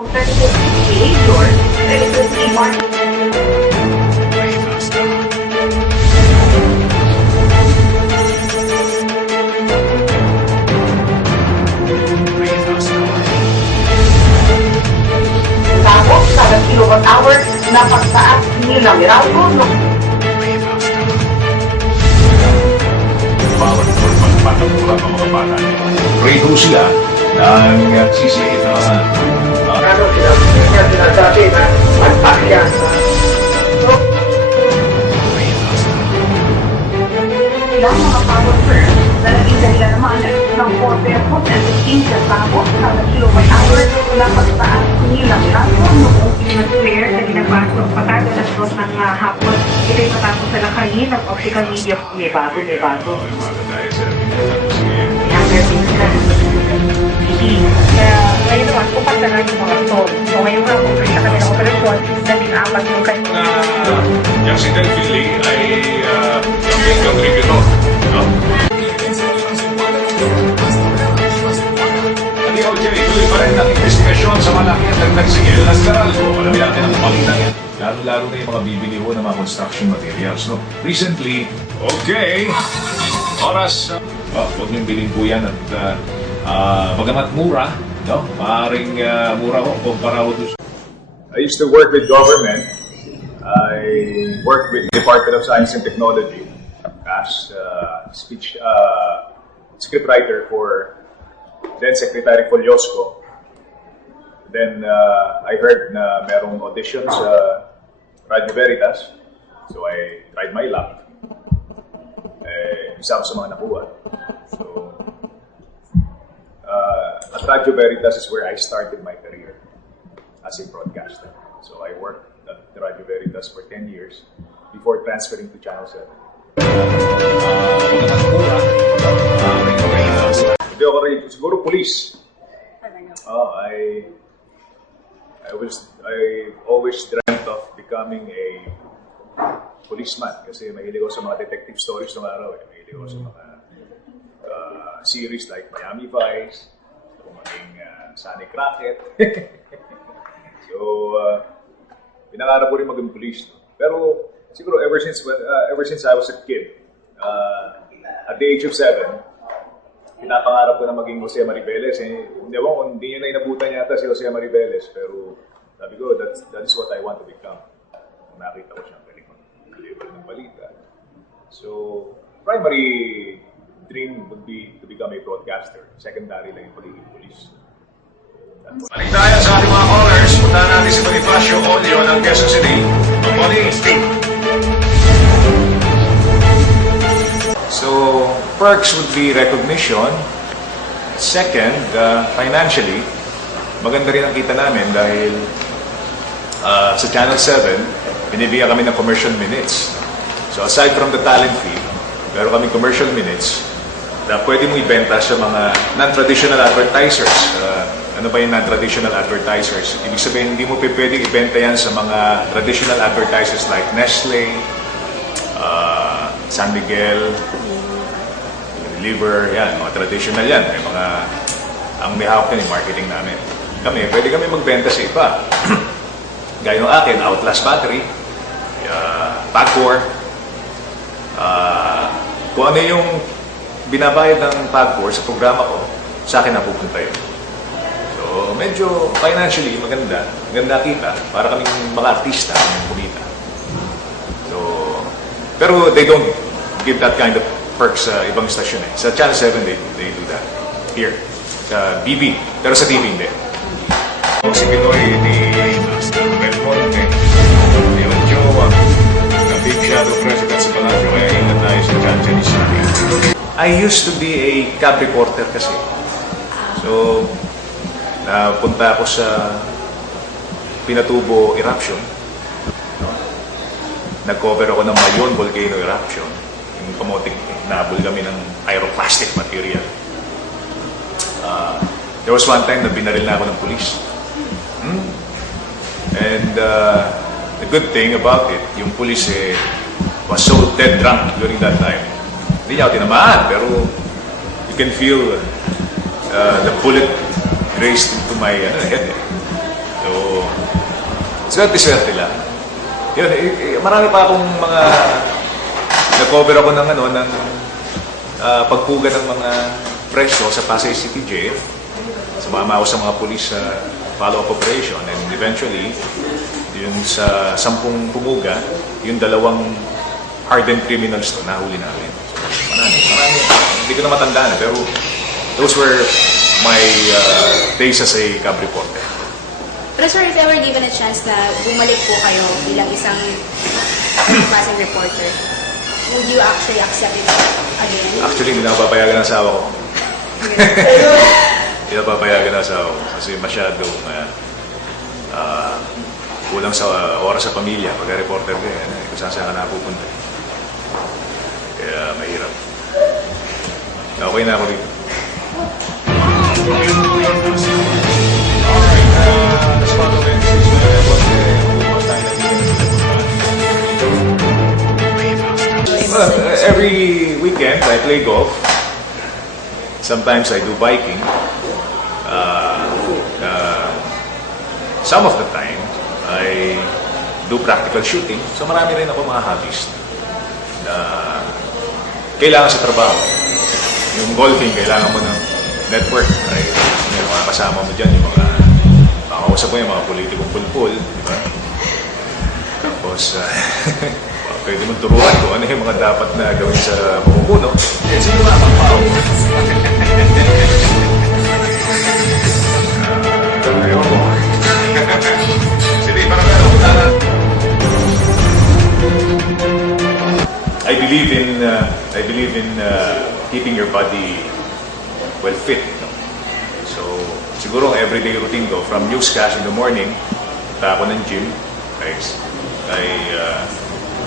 Alternative behavior, electricity market. Tapos, kada kilowatt hour na pagtaas nilang Meralco, no? Bawat pagpapatagpuran ng mga bata. Grade ho sila ng CCA na Ano sinasabi na magpakya Ilang mga power firms na naging dahilan naman ng 4 pesos and 15 centavos kada kilowatt hour na pagtaas nilang Meralco noong Clear na ginapasok pagkado ng dos ng hapon. Ito'y matapos sa lakayin ng optical media. May bago. Kaya ngayon naman, kupasa na yung mga tol. So ngayon nga, kung sa kami ng operasyon, naging apat yung kanya. yung si Del Philly ay yung contributor. No? Ang DOJ, tuloy pa rin ang investigasyon sa malaki at nagsigil na sa Meralco. Alamin natin ang pamilya yan. Lalo-laro na yung mga bibili ho ng mga construction materials. No? Recently, okay, oras. Huwag niyong bilhin po yan at bagamat mura, no? Maaaring mura ho kumpara ho doon. I used to work with government. I worked with the Department of Science and Technology as speech scriptwriter for then Secretary Colyosco. Then I heard na merong audition sa Radio Veritas, so I tried my luck. Isa ako sa mga nakuha. So at Radio Veritas is where I started my career as a broadcaster. So I worked at the Radio Veritas for 10 years before transferring to Channel 7. Hindi ako rin, siguro police. I always dreamt of becoming a policeman kasi mahilig ako sa mga detective stories ng araw. Mahilig ako sa mga series like Miami Vice, maging Sunny Crockett. So, pinangarap ko rin maging police. No? Pero siguro ever since I was a kid, at the age of 7, pinapangarap ko na maging Jose Mariveles. Hindi ako, hindi nyo na inabutan yata si Jose Mariveles, pero sabi ko, that is what I want to become. Nakita ko siyang deliver ng balita. So, primary dream would be to become a broadcaster. Secondary lang yung pagiging police. Balik tayo sa ating mga callers. Punta natin si Bonifacio Olio ng Quezon City. Good morning, Steve. So, perks would be recognition. Second, financially, maganda rin ang kita namin dahil sa Channel 7, binibigyan kami ng commercial minutes. So, aside from the talent fee, meron kami commercial minutes na pwede mo ibenta sa mga non-traditional advertisers. Ano ba yung non-traditional advertisers? Ibig sabihin, hindi mo pwedeng ibenta yan sa mga traditional advertisers like Nestle, San Miguel, Liver, yan, mga traditional yan. May mga, ang may hawak yan yung marketing namin. Pwede kami magbenta sa iba. Gaya ng akin, Outlast Battery, Pagcor, kung ano yung binabayad ng Pagcor sa programa ko, sa akin napupunta yun. So, medyo financially maganda kita para kaming mga artista ng kumita. So, pero they don't give that kind of perks sa ibang stasyon eh. Sa Channel 7, they do that. Here, sa BB. Pero sa TV, hindi. Si Pinoy ni Belmonte, yung jowa, na big shadow president sa Palacio, kaya ingat tayo sa Chinese City. I used to be a cab reporter kasi. So, napunta ako sa Pinatubo eruption. Nag-cover ako ng Mayon volcano eruption. Yung kamoting nahabol kami ng pyroclastic material. There was one time na binaril na ako ng police. And the good thing about it, yung police was so dead drunk during that time. Hindi niya ako tinamaan, pero you can feel the bullet grazed into my head. Swerte-swerte lang. Yun, marami pa akong mga nag-cover ako ng pagpuga ng mga preso sa Pasay City Jail. Sumama ako sa mga police follow-up operation, and eventually yun sa 10 pumuga, yung 2 hardened criminals to nahuli namin. Marami. Hindi ko na matandaan, pero those were my days as a cab reporter. Pero sir, if ever given a chance na bumalik po kayo bilang isang passing reporter, would you actually accept it again? Actually, hindi na ako papayagan ng asawa ko. Hindi na papayagan ng asawa ko kasi masyadong kulang sa oras sa pamilya. Pagka-reporter ka, kung saan ka napupunta. Kaya mahirap. Okay na ako dito. Let's follow it. Every weekend, I play golf. Sometimes I do biking. Some of the time, I do practical shooting. So marami rin ako mga hobbies na kailangan sa trabaho. Yung golfing, kailangan mo ng network. Ay, yung mga kasama mo dyan, yung mga makausap mo yung mga politikong pulpul, di ba? Tapos, pwede mong turuan ko ano yung mga dapat na gawin sa pamumuno. Sige ba, magpao. Ayaw mo. Sige, parang I believe in keeping your body well fit. No? So, siguro ang everyday routine ko, from newscast in the morning, punta ako ng gym. I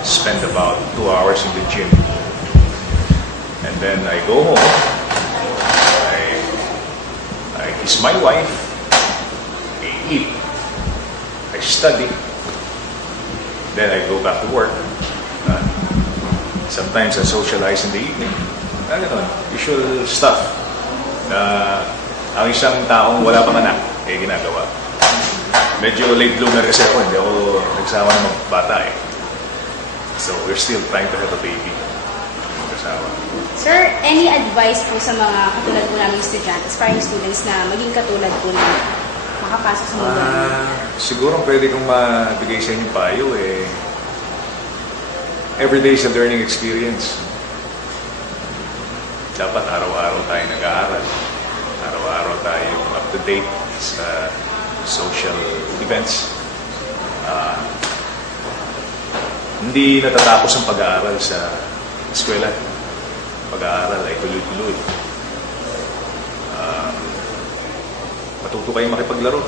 spend about 2 hours in the gym. And then I go home. I kiss my wife. I eat. I study. Then I go back to work. Sometimes I socialize in the evening. Usual stuff na ang isang taong wala pang anak ay ginagawa. Medyo late bloomer kasi ako, hindi ako nagsawa ng mga bata eh. So we're still trying to have a baby. Mag-asawa. Sir, any advice po sa mga katulad po namin estudyante, aspiring students na maging katulad po na makapasok sa mundo? Siguro pwede kong mabigay sa inyo payo eh. Every day is a learning experience. Dapat araw-araw tayo nag-aaral. Araw-araw tayo up-to-date sa social events. Hindi natatapos ang pag-aaral sa eskwela. Pag-aaral ay tuloy-tuloy. Matuto kayong makipaglaro.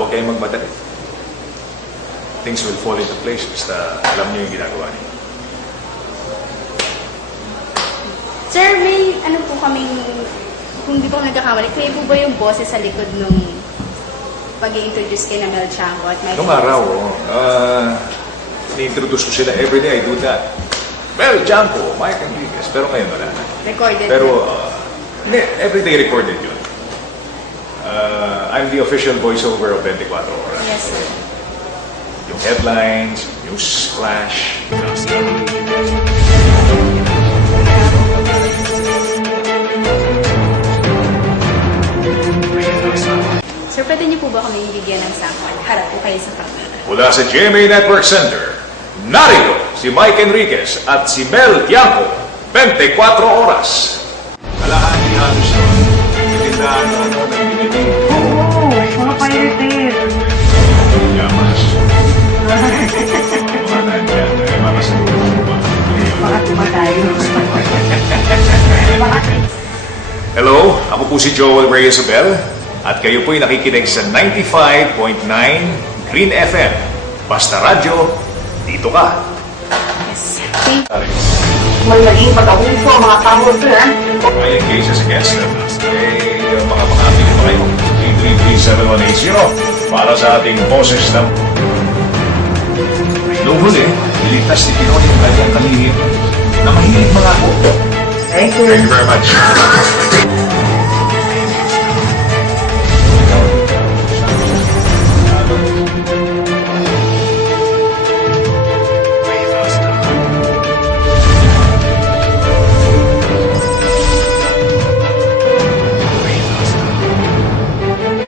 Huwag kayong magmadali. Things will fall into place basta alam niyo yung ginagawa niyo. Sir, may ano po kaming, kung di po nagkakamali, kayo po ba yung boses sa likod nung pag-i-introduce kay na Mel Chanco at Mike? Nung araw, ni-introduce ko sila everyday, I do that. Mel Chanco, Mike Enriquez. Pero ngayon wala na. Recorded? Pero, everyday recorded yun. I'm the official voiceover of 24 Oras. Yes, sir. Yung headlines, news flash. Sir, pwede niyo po ba kami bigyan ng sample? Harap po kayo sa camera. Mula sa GMA Network Center, narito si Mike Enriquez at si Mel Tiangco, 24 Oras. Kalahati halos yun. Tindahan ng binibig. Oo, mga pirated. Yamas. Mga nandiyan, makasalunan mo ba? Baka tumatayo. Hello, ako po si Joel Reyes-Obel at kayo po'y nakikinig sa 95.9 Green FM. Basta radyo, dito ka. Yes. May naging pag-abuso ang mga tao, sir. I engage as a guest. Mga pili pa kayo. 333-7180 para sa ating boses ng... Noong huli, niligtas ni Pinoy yung kanyang kalihim na mahilig mga ako. Thank you. Thank you very much.